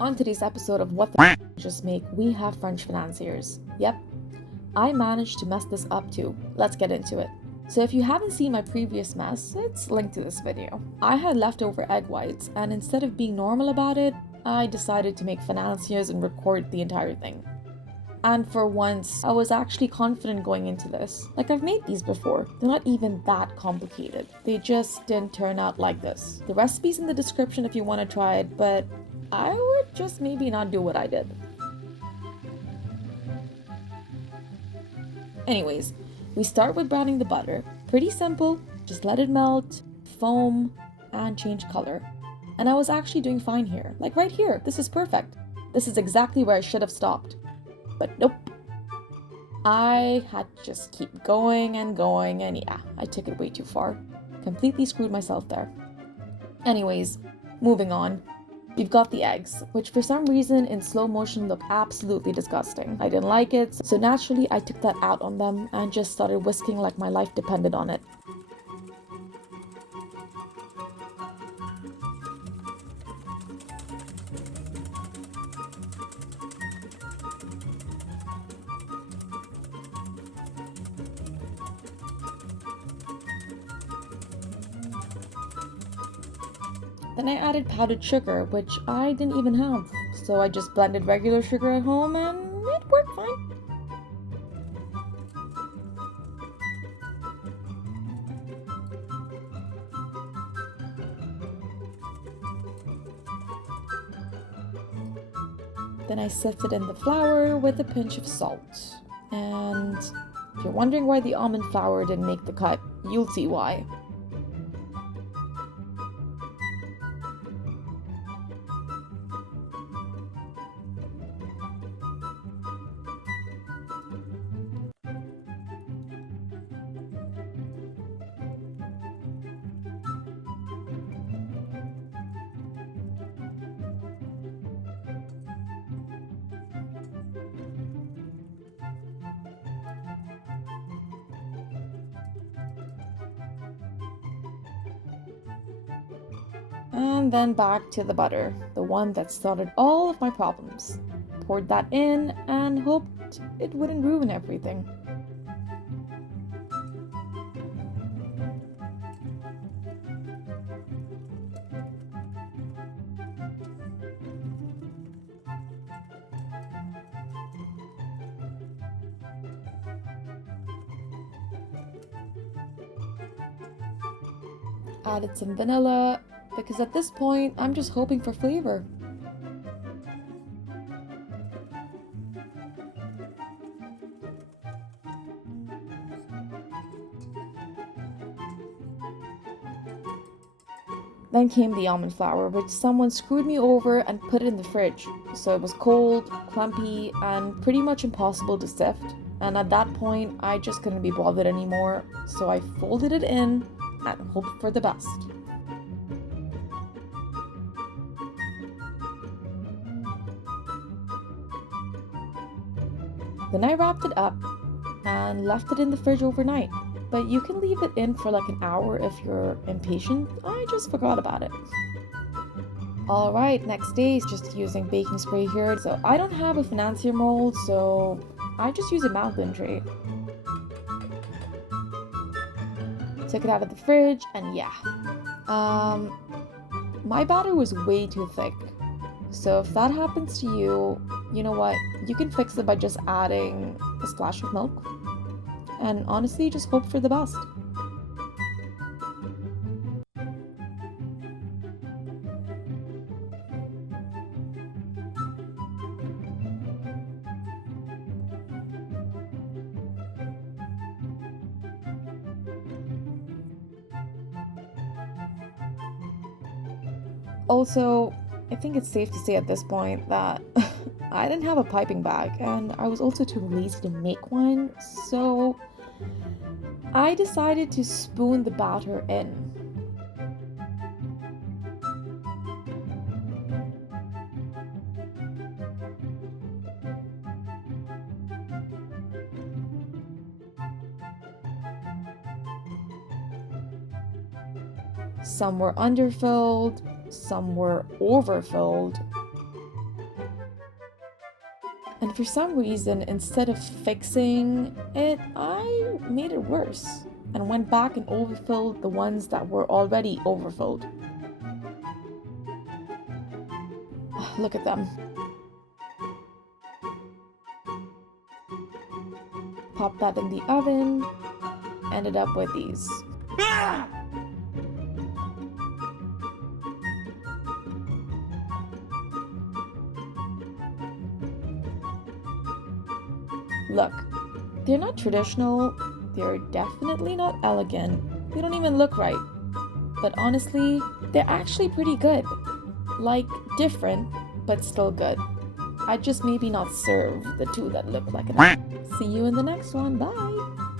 On today's episode of What the Just Make, we have French financiers. Yep, I managed to mess this up too. Let's get into it. So if you haven't seen my previous mess, it's linked to this video. I had leftover egg whites, and instead of being normal about it, I decided to make financiers and record the entire thing. And for once, I was actually confident going into this. Like, I've made these before. They're not even that complicated. They just didn't turn out like this. The recipe's in the description if you want to try it, but I would just maybe not do what I did. Anyways, we start with browning the butter. Pretty simple, just let it melt, foam, and change color. And I was actually doing fine here. Like right here, this is perfect. This is exactly where I should have stopped. But nope. I had to just keep going, and yeah, I took it way too far. Completely screwed myself there. Anyways, moving on. We've got the eggs, which for some reason in slow motion look absolutely disgusting. I didn't like it, so naturally I took that out on them and just started whisking like my life depended on it. Then I added powdered sugar, which I didn't even have, so I just blended regular sugar at home and it worked fine. Then I sifted in the flour with a pinch of salt. And if you're wondering why the almond flour didn't make the cut, you'll see why. And then back to the butter, the one that started all of my problems. Poured that in and hoped it wouldn't ruin everything. Added some vanilla, because at this point, I'm just hoping for flavor. Then came the almond flour, which someone screwed me over and put it in the fridge. So it was cold, clumpy, and pretty much impossible to sift. And at that point, I just couldn't be bothered anymore, so I folded it in and hoped for the best. Then I wrapped it up and left it in the fridge overnight. But you can leave it in for like an hour if you're impatient. I just forgot about it. Alright, next day is just using baking spray here. So I don't have a Financier mold, so I just use a madeleine tray. Took it out of the fridge, and yeah. My batter was way too thick. So if that happens to you, you know what? You can fix it by just adding a splash of milk. And honestly, just hope for the best. Also, I think it's safe to say at this point that I didn't have a piping bag, and I was also too lazy to make one, so I decided to spoon the batter in. Some were underfilled, some were overfilled, And for some reason, instead of fixing it, I made it worse and went back and overfilled the ones that were already overfilled. Look at them. Pop that in the oven. Ended up with these. Look, they're not traditional, they're definitely not elegant, they don't even look right. But honestly, they're actually pretty good. Like, different, but still good. I'd just maybe not serve the two that look like an apple. See you in the next one, bye!